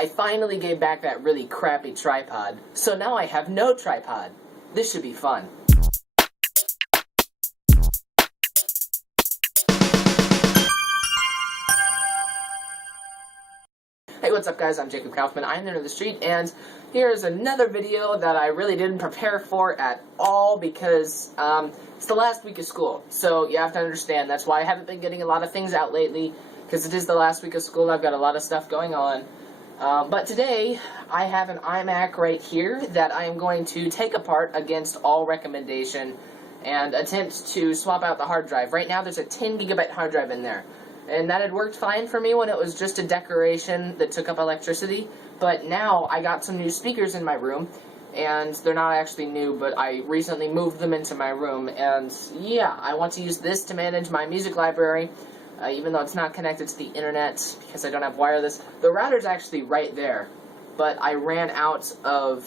I finally gave back that really crappy tripod, so now I have no tripod. This should be fun. Hey, what's up guys? I'm Jacob Kaufman, I'm the Nerd of the Street, and here's another video that I really didn't prepare for at all because it's the last week of school. So you have to understand, that's why I haven't been getting a lot of things out lately, because it is the last week of school. I've got a lot of stuff going on. But today, I have an iMac right here that I am going to take apart against all recommendation and attempt to swap out the hard drive. Right now there's a 10 gigabyte hard drive in there. And that had worked fine for me when it was just a decoration that took up electricity. But now I got some new speakers in my room, and they're not actually new, but I recently moved them into my room. And yeah, I want to use this to manage my music library, even though it's not connected to the internet because I don't have wireless. The router's actually right there, but I ran out of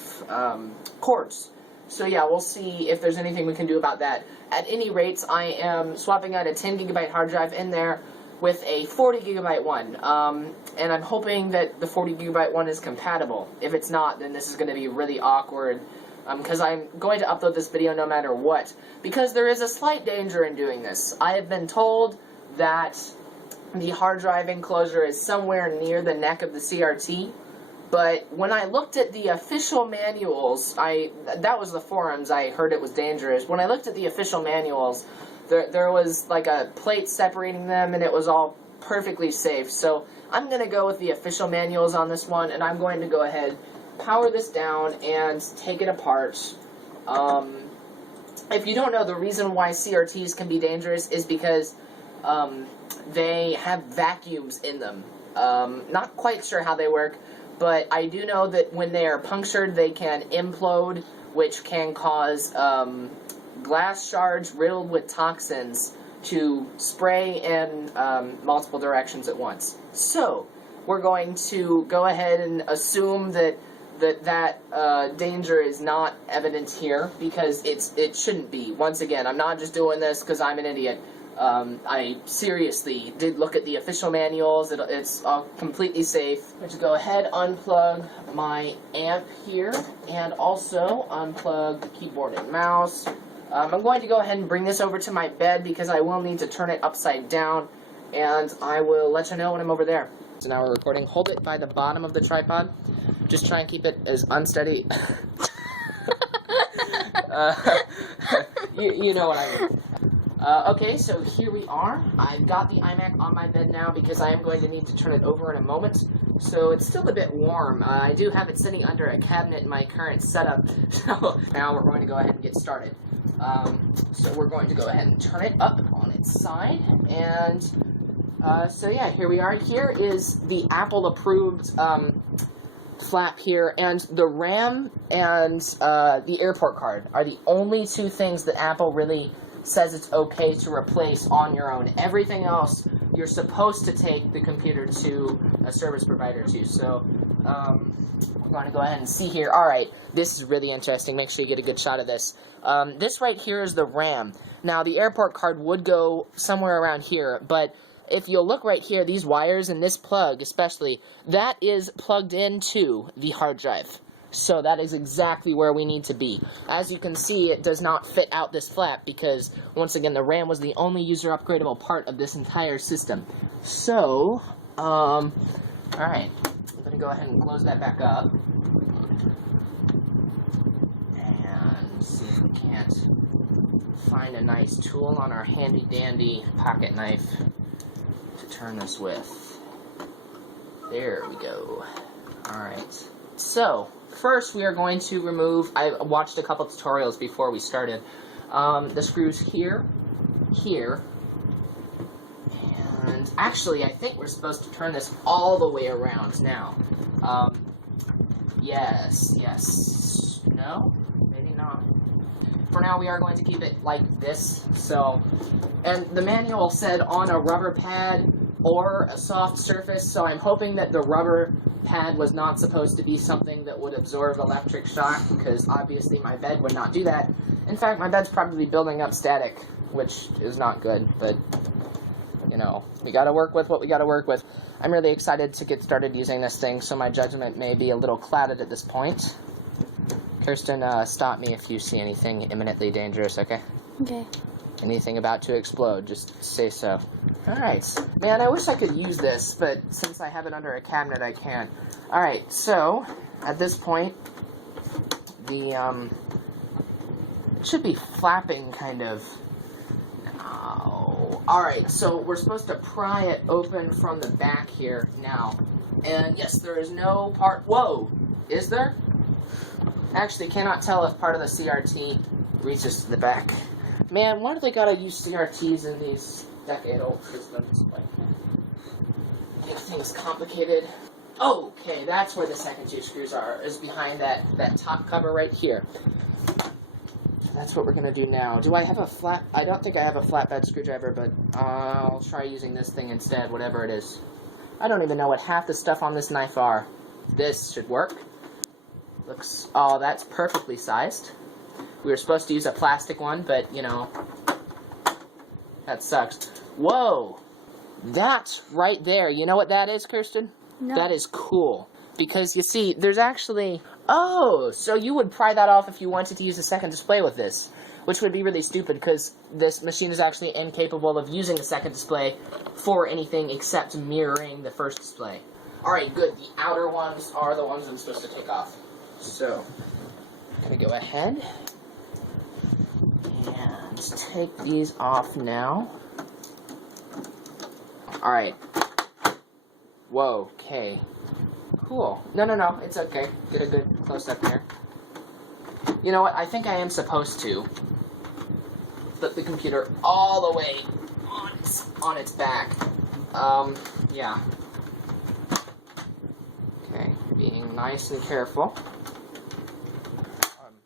cords. So yeah, we'll see if there's anything we can do about that. At any rate, I am swapping out a 10 gigabyte hard drive in there with a 40 gigabyte one, and I'm hoping that the 40 gigabyte one is compatible. If it's not, then this is going to be really awkward, because I'm going to upload this video no matter what, because there is a slight danger in doing this. I have been told that the hard drive enclosure is somewhere near the neck of the CRT, but when I looked at the official manuals, that was the forums, I heard it was dangerous. When I looked at the official manuals, there was like a plate separating them, and it was all perfectly safe. So I'm going to go with the official manuals on this one, and I'm going to go ahead, power this down, and take it apart. If you don't know, the reason why CRTs can be dangerous is because they have vacuums in them. Not quite sure how they work, but I do know that when they are punctured, they can implode, which can cause glass shards riddled with toxins to spray in multiple directions at once. So, we're going to go ahead and assume that danger is not evident here, because it shouldn't be. Once again, I'm not just doing this because I'm an idiot. I seriously did look at the official manuals. It's completely safe. I'm going to go ahead, unplug my amp here, and also unplug the keyboard and mouse. I'm going to go ahead and bring this over to my bed because I will need to turn it upside down, and I will let you know when I'm over there. So now we're recording. Hold it by the bottom of the tripod. Just try and keep it as unsteady. You know what I mean. Okay, so here we are. I've got the iMac on my bed now because I am going to need to turn it over in a moment. So it's still a bit warm. I do have it sitting under a cabinet in my current setup. So now we're going to go ahead and get started. So we're going to go ahead and turn it up on its side. And so yeah, here we are. Here is the Apple approved flap here, and the RAM and the airport card are the only two things that Apple really says it's okay to replace on your own. Everything else, you're supposed to take the computer to a service provider to. So, we're going to go ahead and see here. Alright, this is really interesting. Make sure you get a good shot of this. This right here is the RAM. Now, the airport card would go somewhere around here, but if you'll look right here, these wires and this plug especially, that is plugged into the hard drive. So that is exactly where we need to be. As you can see, it does not fit out this flap because, once again, the RAM was the only user upgradable part of this entire system. So, alright, I'm going to go ahead and close that back up. And see if we can't find a nice tool on our handy-dandy pocket knife to turn this with. There we go. Alright, so first we are going to remove, I watched a couple tutorials before we started, the screws here, and actually I think we're supposed to turn this all the way around now. Yes, no, maybe not. For now we are going to keep it like this, so, and the manual said on a rubber pad or a soft surface, so I'm hoping that the rubber pad was not supposed to be something that would absorb electric shock, because obviously my bed would not do that. In fact, my bed's probably building up static, which is not good, but you know, we gotta work with what we gotta work with. I'm really excited to get started using this thing, so my judgment may be a little clouded at this point. Kirsten, stop me if you see anything imminently dangerous, okay? Okay. Anything about to explode, just say so. Alright. Man, I wish I could use this, but since I have it under a cabinet, I can't. Alright, so, at this point, the, it should be flapping, kind of. Oh. Alright, so we're supposed to pry it open from the back here now. And yes, there is no part... Whoa! Is there? Actually, cannot tell if part of the CRT reaches to the back. Man, why do they gotta use CRTs in these decade-old systems? Like, make things complicated. Oh, okay, that's where the second two screws are, is behind that top cover right here. That's what we're gonna do now. Do I have a flat... I don't think I have a flatbed screwdriver, but I'll try using this thing instead, whatever it is. I don't even know what half the stuff on this knife are. This should work. Looks... Oh, that's perfectly sized. We were supposed to use a plastic one, but, you know, that sucks. Whoa! That's right there. You know what that is, Kirsten? No. That is cool. Because, you see, there's actually... Oh! So you would pry that off if you wanted to use a second display with this. Which would be really stupid, because this machine is actually incapable of using a second display for anything except mirroring the first display. Alright, good. The outer ones are the ones I'm supposed to take off. So, I'm going to go ahead and take these off now. Alright. Whoa, okay. Cool. No, it's okay. Get a good close-up here. You know what? I think I am supposed to flip the computer all the way on its back. Yeah. Okay, being nice and careful.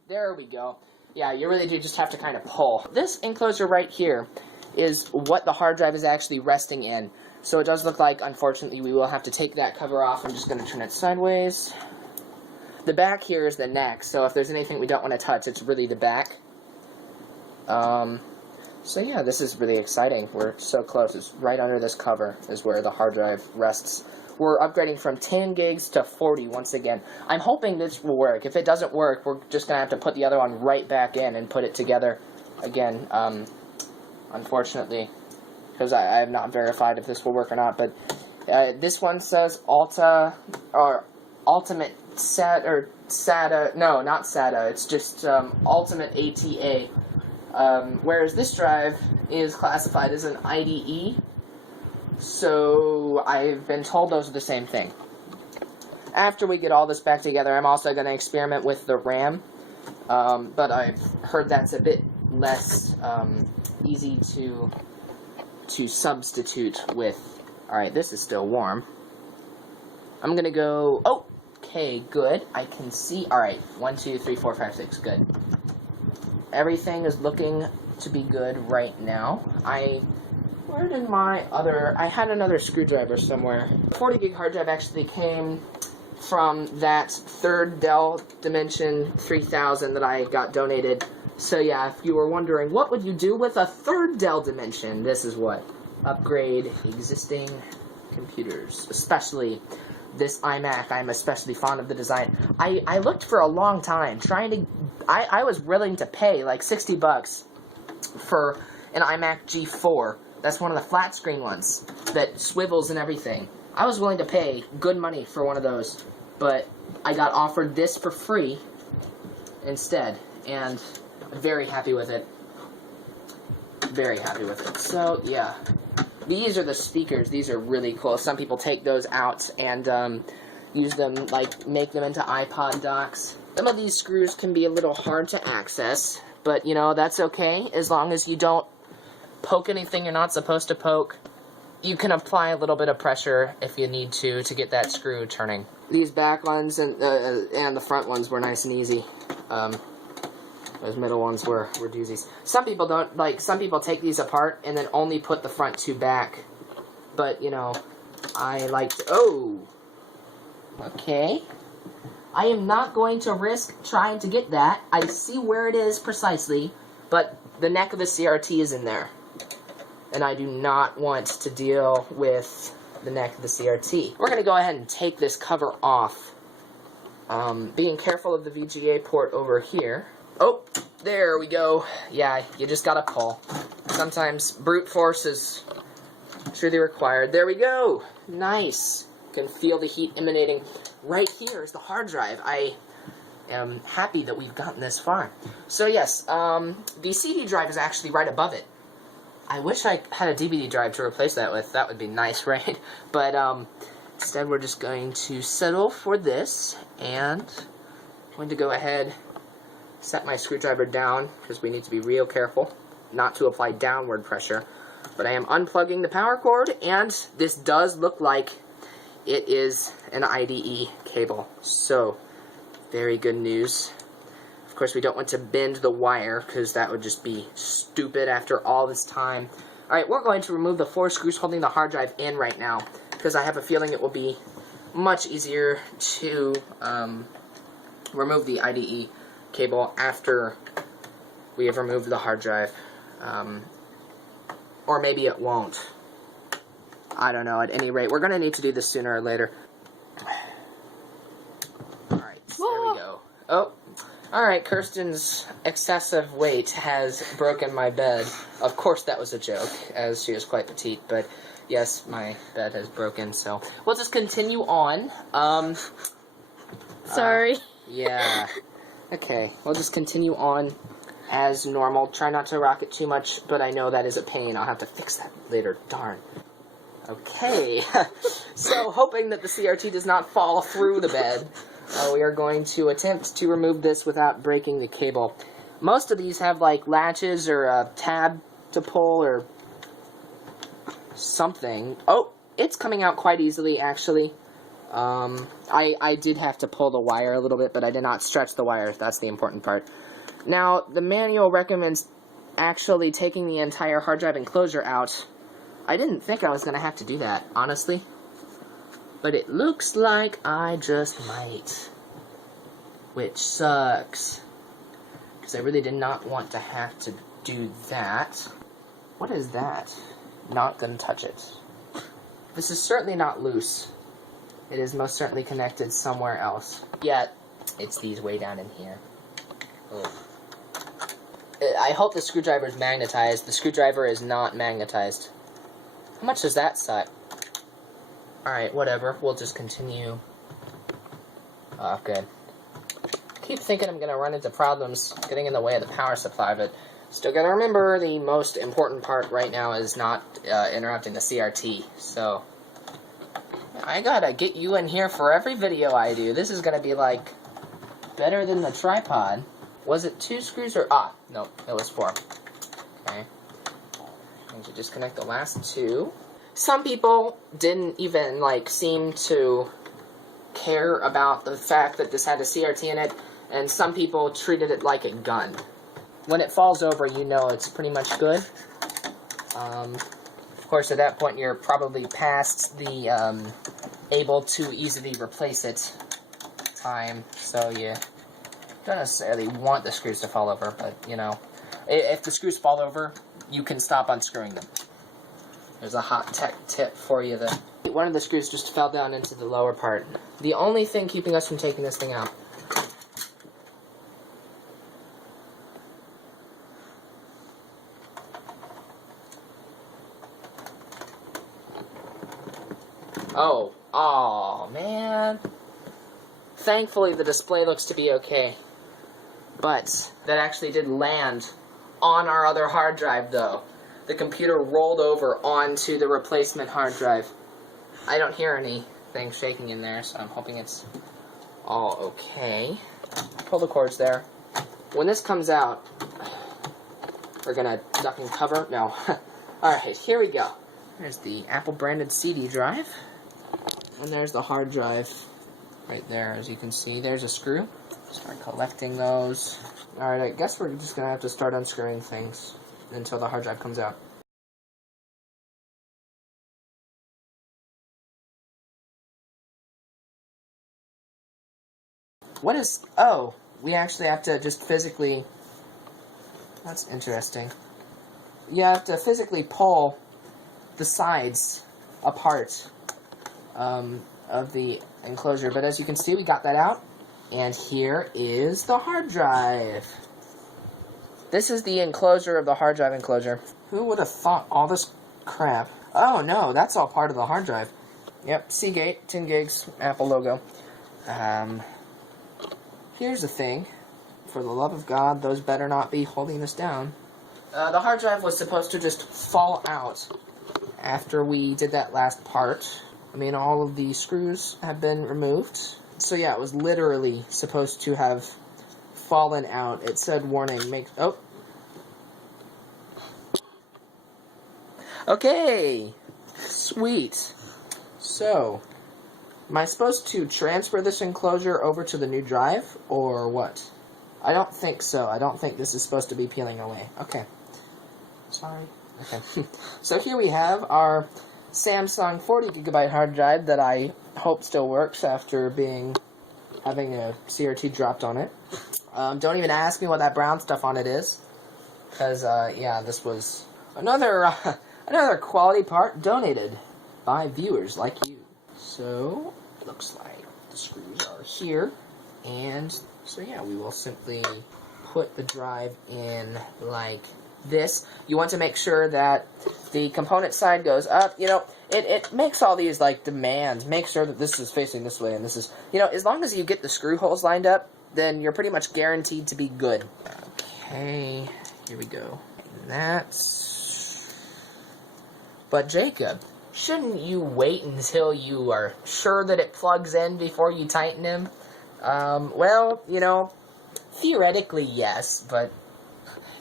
There we go. Yeah, you really do just have to kind of pull. This enclosure right here is what the hard drive is actually resting in. So it does look like, unfortunately, we will have to take that cover off. I'm just going to turn it sideways. The back here is the neck, so if there's anything we don't want to touch, it's really the back. So yeah, this is really exciting. We're so close. It's right under this cover is where the hard drive rests. We're upgrading from 10 gigs to 40 once again. I'm hoping this will work. If it doesn't work, we're just going to have to put the other one right back in and put it together again, unfortunately, because I have not verified if this will work or not. But this one says Ultimate SATA, no, not SATA, it's just Ultimate ATA, whereas this drive is classified as an IDE. So, I've been told those are the same thing. After we get all this back together, I'm also going to experiment with the RAM. But I've heard that's a bit less easy to substitute with. Alright, this is still warm. I'm going to go... Oh! Okay, good. I can see... Alright, 1, 2, 3, 4, 5, 6. Good. Everything is looking to be good right now. Where did my other... I had another screwdriver somewhere. 40 gig hard drive actually came from that third Dell Dimension 3000 that I got donated. So yeah, if you were wondering, what would you do with a third Dell Dimension? This is what. Upgrade existing computers. Especially this iMac. I'm especially fond of the design. I looked for a long time trying to... I was willing to pay like $60 for an iMac G4. That's one of the flat screen ones that swivels and everything. I was willing to pay good money for one of those, but I got offered this for free instead, and I'm very happy with it. Very happy with it. So, yeah. These are the speakers. These are really cool. Some people take those out and use them, like, make them into iPod docks. Some of these screws can be a little hard to access, but, you know, that's okay, as long as you don't poke anything you're not supposed to poke. You can apply a little bit of pressure if you need to get that screw turning. These back ones and the front ones were nice and easy. Those middle ones were doozies. Some people don't, like, some people take these apart and then only put the front two back. But, you know, I like to... Oh! Okay. I am not going to risk trying to get that. I see where it is precisely, but the neck of the CRT is in there. and I do not want to deal with the neck of the CRT. We're going to go ahead and take this cover off, being careful of the VGA port over here. Oh, there we go. Yeah, you just gotta pull. Sometimes brute force is truly required. There we go. Nice. You can feel the heat emanating. Right here is the hard drive. I am happy that we've gotten this far. So yes, the CD drive is actually right above it. I wish I had a DVD drive to replace that with. That would be nice, right? But instead we're just going to settle for this, and I'm going to go ahead, set my screwdriver down, because we need to be real careful not to apply downward pressure. But I am unplugging the power cord, and this does look like it is an IDE cable. So, very good news. Of course, we don't want to bend the wire, because that would just be stupid after all this time. Alright, we're going to remove the 4 screws holding the hard drive in right now, because I have a feeling it will be much easier to remove the IDE cable after we have removed the hard drive. Or maybe it won't. I don't know. At any rate, we're going to need to do this sooner or later. Alright, there we go. Oh, alright, Kirsten's excessive weight has broken my bed. Of course that was a joke, as she is quite petite, but yes, my bed has broken, so we'll just continue on. Sorry. Yeah. Okay, we'll just continue on as normal. Try not to rock it too much, but I know that is a pain. I'll have to fix that later. Darn. Okay. So, hoping that the CRT does not fall through the bed, we are going to attempt to remove this without breaking the cable. Most of these have, like, latches or a tab to pull or something. Oh, it's coming out quite easily, actually. I did have to pull the wire a little bit, but I did not stretch the wire. That's the important part. Now, the manual recommends actually taking the entire hard drive enclosure out. I didn't think I was going to have to do that, honestly. But it looks like I just might. Which sucks. Because I really did not want to have to do that. What is that? Not going to touch it. This is certainly not loose. It is most certainly connected somewhere else. Yet, it's these way down in here. Ugh. I hope the screwdriver is magnetized. The screwdriver is not magnetized. How much does that suck? Alright, whatever. We'll just continue. Oh, good. I keep thinking I'm going to run into problems getting in the way of the power supply, but still got to remember the most important part right now is not interrupting the CRT. So, I gotta get you in here for every video I do. This is gonna be, like, better than the tripod. Was it 2 screws or... Ah, no, it was 4. Okay. I need to disconnect the last 2. Some people didn't even, like, seem to care about the fact that this had a CRT in it, and some people treated it like a gun. When it falls over, you know it's pretty much good. Of course, at that point, you're probably past the able to easily replace it time, so you don't necessarily want the screws to fall over, but, you know, if the screws fall over, you can stop unscrewing them. There's a hot tech tip for you there. One of the screws just fell down into the lower part. The only thing keeping us from taking this thing out. Oh, man. Thankfully, the display looks to be okay. But that actually did land on our other hard drive, though. The computer rolled over onto the replacement hard drive. I don't hear anything shaking in there, so I'm hoping it's all okay. Pull the cords there. When this comes out, we're gonna duck and cover. No. Alright, here we go. There's the Apple-branded CD drive. And there's the hard drive right there, as you can see. There's a screw. Start collecting those. Alright, I guess we're just going to have to start unscrewing things until the hard drive comes out. What is... Oh, we actually have to just physically... That's interesting. you have to physically pull the sides apart of the enclosure. But as you can see, we got that out. And here is the hard drive. This is the enclosure of the hard drive enclosure. Who would have thought all this crap? Oh no, that's all part of the hard drive. Yep, Seagate, 10 gigs, Apple logo. Here's the thing. For the love of God, those better not be holding us down. The hard drive was supposed to just fall out after we did that last part. I mean, all of the screws have been removed. So yeah, it was literally supposed to have fallen out. It said warning, oh. Okay, sweet. So, am I supposed to transfer this enclosure over to the new drive, or what? I don't think so. I don't think this is supposed to be peeling away. Okay. Sorry. Okay. So here we have our Samsung 40GB hard drive that I hope still works after having a CRT dropped on it. Don't even ask me what that brown stuff on it is, because yeah, this was another quality part donated by viewers like you. So looks like the screws are here, and so yeah, we will simply put the drive in like this. You want to make sure that the component side goes up. You know, it makes all these like demands. Make sure that this is facing this way and this is, you know, as long as you get the screw holes lined up, then you're pretty much guaranteed to be good. Okay, here we go. And that's... But Jacob, shouldn't you wait until you are sure that it plugs in before you tighten him? Well, you know, theoretically yes, but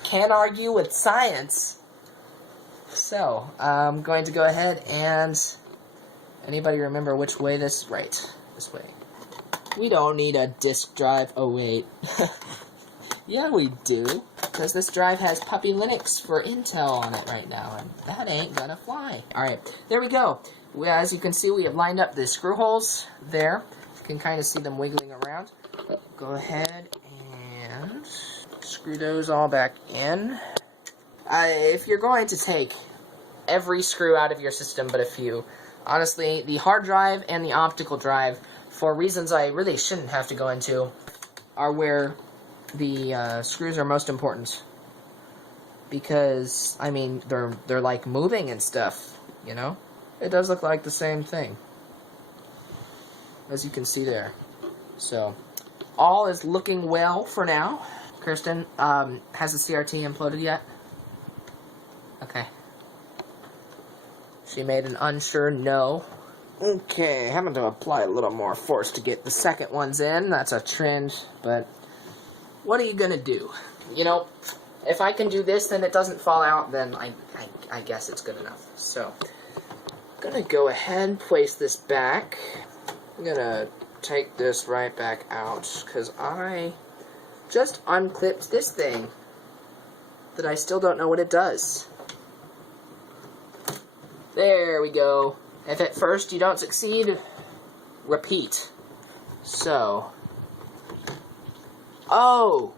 can't argue with science. So, I'm going to go ahead and... Anybody remember which way this... Right, this way. We don't need a disk drive. Oh, wait. Yeah, we do. Because this drive has Puppy Linux for Intel on it right now, and that ain't gonna fly. Alright, there we go. As you can see, we have lined up the screw holes there. You can kind of see them wiggling around. Go ahead and screw those all back in. If you're going to take every screw out of your system but a few, honestly, the hard drive and the optical drive, for reasons I really shouldn't have to go into, are where the screws are most important. Because, I mean, they're like moving and stuff, you know? It does look like the same thing, as you can see there. So, all is looking well for now. Kirsten, has the CRT imploded yet? Okay. She made an unsure no. Okay, having to apply a little more force to get the second ones in. That's a trend, but what are you gonna do? You know, if I can do this, then it doesn't fall out, then I guess it's good enough. So, I'm gonna go ahead and place this back. I'm gonna take this right back out, because I just unclipped this thing that I still don't know what it does. There we go. If at first you don't succeed, repeat. So, oh,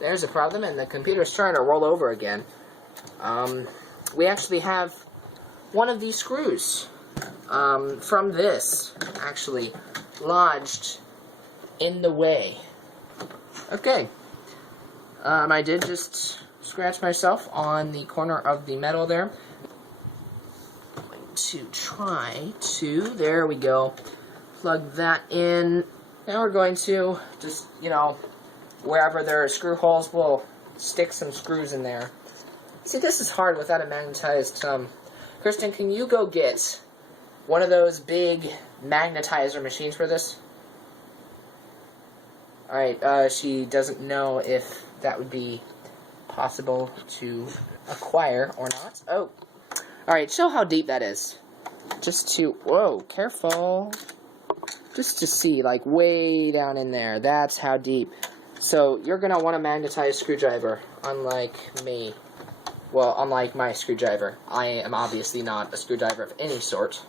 there's a problem, and the computer's trying to roll over again. We actually have one of these screws from this actually lodged in the way. Okay, I did just scratch myself on the corner of the metal there. To try to, there we go, plug that in. Now we're going to just, you know, wherever there are screw holes, we'll stick some screws in there. See, this is hard without a magnetized, Kristen, can you go get one of those big magnetizer machines for this? Alright, she doesn't know if that would be possible to acquire or not. Oh. Alright, show how deep that is. Just to, whoa, careful. Just to see, like, way down in there. That's how deep. So, you're going to want a magnetized screwdriver, unlike me. Well, unlike my screwdriver. I am obviously not a screwdriver of any sort.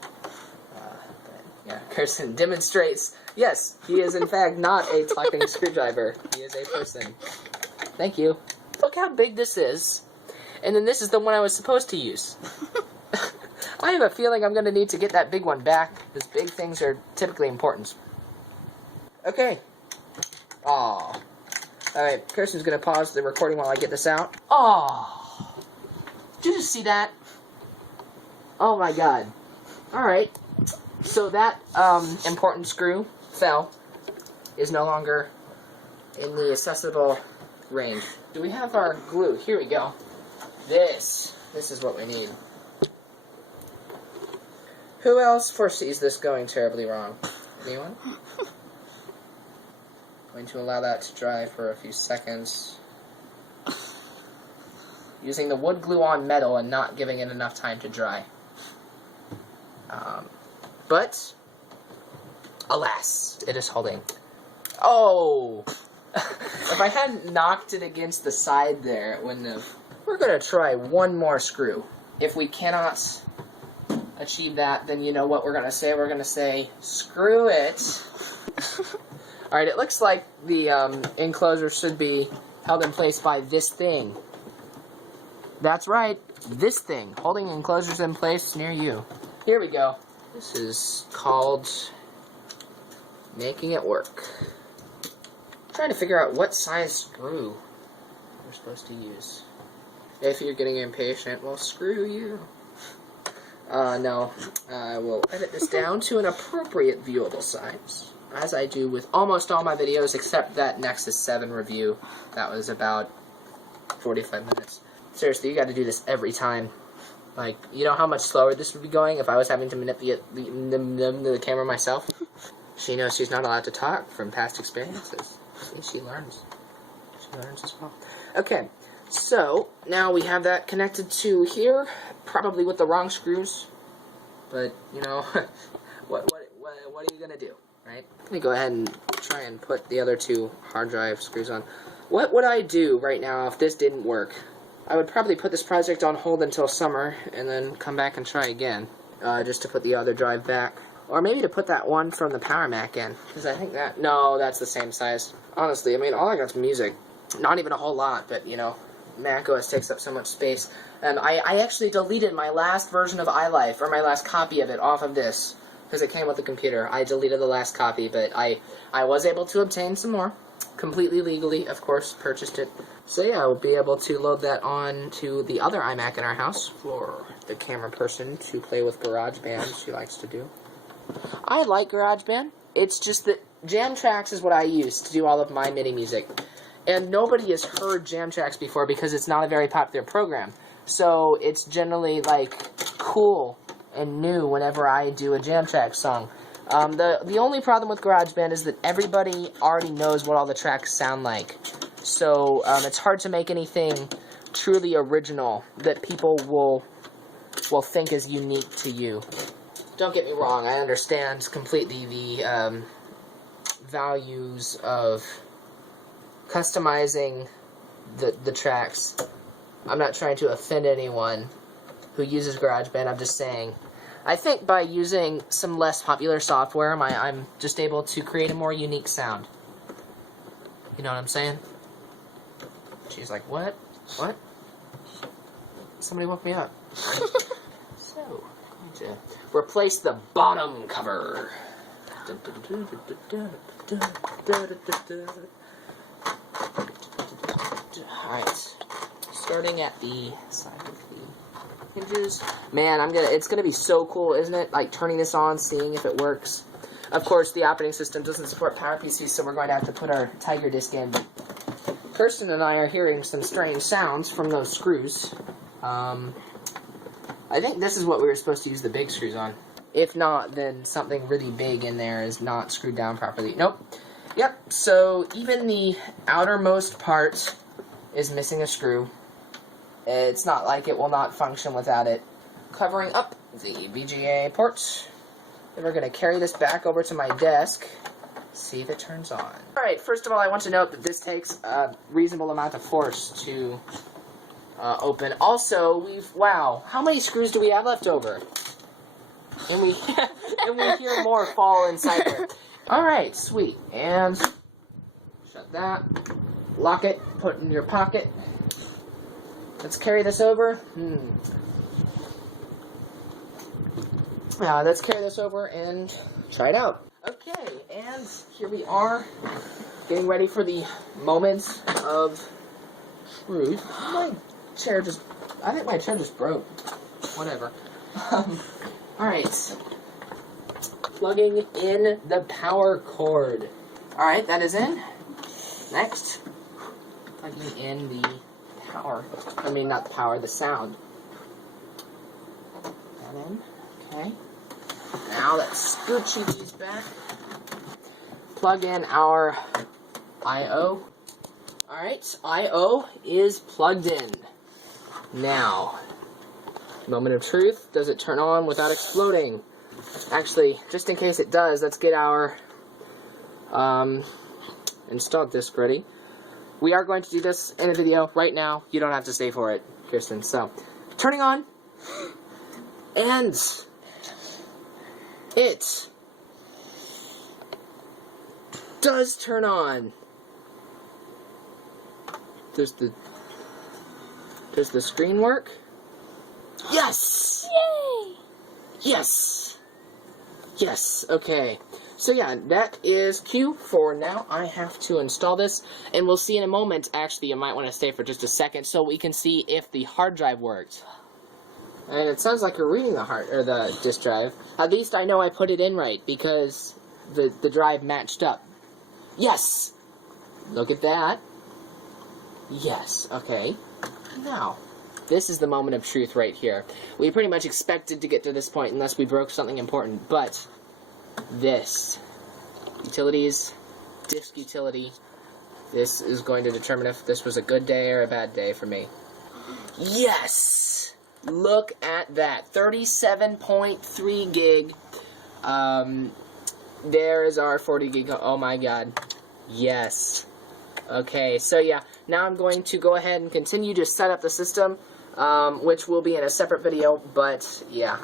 Yeah, Kirsten demonstrates, yes, he is in fact not a talking screwdriver. He is a person. Thank you. Look how big this is. And then this is the one I was supposed to use. I have a feeling I'm going to need to get that big one back, because big things are typically important. Okay. Aww. Alright, Kirsten's going to pause the recording while I get this out. Aww. Did you just see that? Oh my god. Alright. So that important screw fell is no longer in the accessible range. Do we have our glue? Here we go. This is what we need. Who else foresees this going terribly wrong? Anyone? Going to allow that to dry for a few seconds. Using the wood glue on metal and not giving it enough time to dry. But, alas, it is holding. Oh! If I hadn't knocked it against the side there, it wouldn't have. We're going to try one more screw. If we cannot achieve that, then you know what we're going to say. We're going to say, screw it. Alright, it looks like the enclosure should be held in place by this thing. That's right, this thing, holding enclosures in place near you. Here we go. This is called making it work. I'm trying to figure out what size screw we're supposed to use. If you're getting impatient, well, screw you. No, I will edit this down to an appropriate viewable size, as I do with almost all my videos, except that Nexus 7 review. That was about 45 minutes. Seriously, you got to do this every time. Like, you know how much slower this would be going if I was having to manipulate the camera myself? She knows she's not allowed to talk from past experiences. See, she learns. She learns as well. Okay, so now we have that connected to here, probably with the wrong screws. But, you know, what are you going to do, right? Let me go ahead and try and put the other two hard drive screws on. What would I do right now if this didn't work? I would probably put this project on hold until summer, and then come back and try again, just to put the other drive back. Or maybe to put that one from the Power Mac in, because I think that, no, that's the same size. Honestly, I mean, all I got is music. Not even a whole lot, but, you know, Mac OS takes up so much space. And I actually deleted my last version of iLife, or my last copy of it, off of this, because it came with the computer. I deleted the last copy, but I was able to obtain some more. Completely legally, of course, purchased it. So yeah, I'll be able to load that on to the other iMac in our house for the camera person to play with GarageBand she likes to do. I like GarageBand. It's just that Jam Tracks is what I use to do all of my MIDI music. And nobody has heard Jam Tracks before because it's not a very popular program. So it's generally, like, cool and new whenever I do a Jam Tracks song. The only problem with GarageBand is that everybody already knows what all the tracks sound like. So it's hard to make anything truly original that people will think is unique to you. Don't get me wrong, I understand completely the values of customizing the tracks. I'm not trying to offend anyone who uses GarageBand, I'm just saying, I think by using some less popular software, I'm just able to create a more unique sound. You know what I'm saying? She's like, what? What? Somebody woke me up. So, I'm going to replace the bottom cover. Alright. Starting at the side of the hinges. Man, it's gonna be so cool, isn't it? Like turning this on, seeing if it works. Of course, the operating system doesn't support PowerPC, so we're going to have to put our Tiger disk in. Kirsten and I are hearing some strange sounds from those screws. I think this is what we were supposed to use the big screws on. If not, then something really big in there is not screwed down properly. Nope. Yep, so even the outermost part is missing a screw. It's not like it will not function without it. Covering up the VGA port. Then we're going to carry this back over to my desk. See if it turns on. Alright, first of all, I want to note that this takes a reasonable amount of force to open. Also, wow, how many screws do we have left over? And we hear more fall inside there. Alright, sweet. And shut that. Lock it. Put it in your pocket. let's carry this over. Let's carry this over and try it out. Okay, and here we are, getting ready for the moment of truth. I think my chair just broke. Whatever. Alright. Plugging in the power cord. Alright, that is in. Next, plugging in the power. I mean, not the power, the sound. That in. Okay. Now let's scooch these back. Plug in our I/O. Alright, I/O is plugged in. Now, moment of truth. Does it turn on without exploding? Actually, just in case it does, let's get our installed disk ready. We are going to do this in a video right now. You don't have to stay for it, Kirsten. So, turning on, and it does turn on. Does the screen work? Yes! Yay! Yes! Yes, okay. So yeah, that is cue for now. I have to install this, and we'll see in a moment. Actually, you might want to stay for just a second so we can see if the hard drive worked. And it sounds like you're reading the disk drive. At least I know I put it in right, because the drive matched up. Yes! Look at that. Yes, okay. Now, this is the moment of truth right here. We pretty much expected to get to this point unless we broke something important, but this. Utilities, disk utility. This is going to determine if this was a good day or a bad day for me. Yes! Look at that. 37.3 gig. There is our 40 gig. Oh my god. Yes. Okay, so yeah, now I'm going to go ahead and continue to set up the system, which will be in a separate video, but yeah,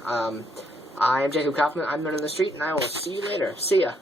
I am Jacob Kaufman, I'm running the street, and I will see you later. See ya.